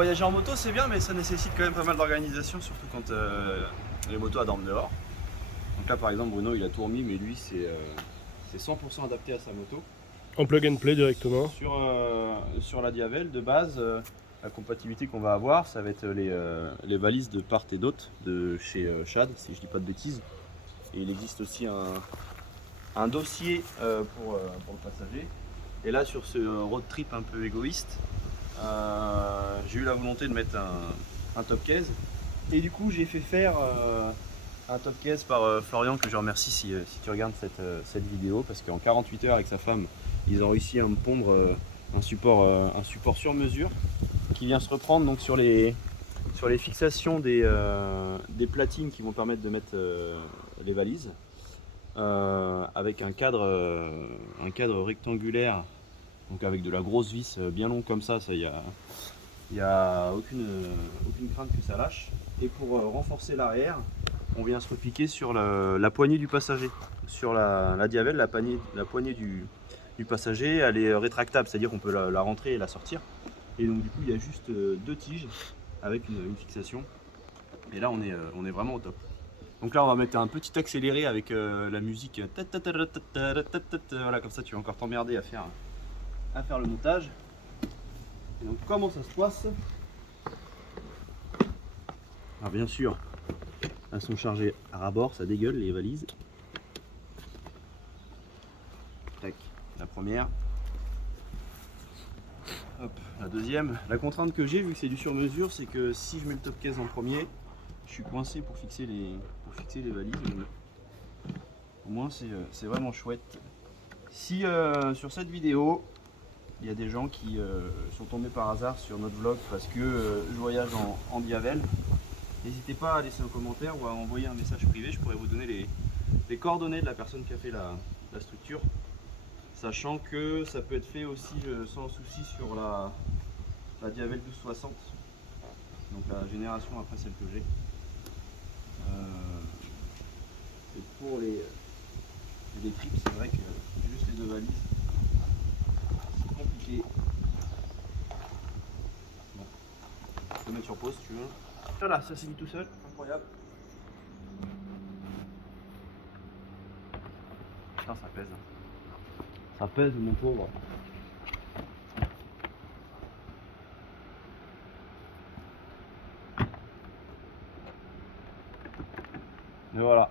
voyager en moto c'est bien, mais ça nécessite quand même pas mal d'organisation, surtout quand les motos dorment dehors. Donc là par exemple Bruno il a tout remis, mais lui c'est 100% adapté à sa moto. En plug and play directement. Sur la Diavel de base, la compatibilité qu'on va avoir, ça va être les valises de part et d'autre de chez Shad, si je dis pas de bêtises. Et il existe aussi un dossier pour le passager. Et là sur ce road trip un peu égoïste, j'ai eu la volonté de mettre un top case. Et du coup j'ai fait faire un top case par Florian, que je remercie si tu regardes cette vidéo, parce qu'en 48 heures avec sa femme ils ont réussi à me pondre un support sur mesure qui vient se reprendre donc sur les fixations des platines qui vont permettre de mettre les valises, avec un cadre rectangulaire, donc avec de la grosse vis bien longue comme ça, il y a aucune crainte que ça lâche. Et pour renforcer l'arrière, on vient se repiquer sur la poignée du passager. Sur la Diavel, la poignée du passager, elle est rétractable, c'est-à-dire qu'on peut la rentrer et la sortir. Et donc du coup, il y a juste deux tiges avec une fixation. Et là, on est vraiment au top. Donc là, on va mettre un petit accéléré avec la musique. Voilà, comme ça, tu vas encore t'emmerder à faire le montage. Et donc, comment ça se passe? Alors bien sûr, elles sont chargées à ras-bord, ça dégueule les valises. Tac, la première. Hop, la deuxième. La contrainte que j'ai, vu que c'est du sur-mesure, c'est que si je mets le top case en premier, je suis coincé pour fixer les valises. Au moins c'est vraiment chouette. Si sur cette vidéo, il y a des gens qui sont tombés par hasard sur notre vlog parce que je voyage en Diavel, n'hésitez pas à laisser un commentaire ou à envoyer un message privé, je pourrais vous donner les coordonnées de la personne qui a fait la structure. Sachant que ça peut être fait aussi sans souci sur la Diavel 1260, donc la génération après celle que j'ai. Et pour les trips, c'est vrai que juste les deux valises, c'est compliqué. Bon, je peux mettre sur pause si tu veux. Voilà, ça s'est mis tout seul, incroyable. Putain, ça pèse. Ça pèse, mon pauvre. Et voilà.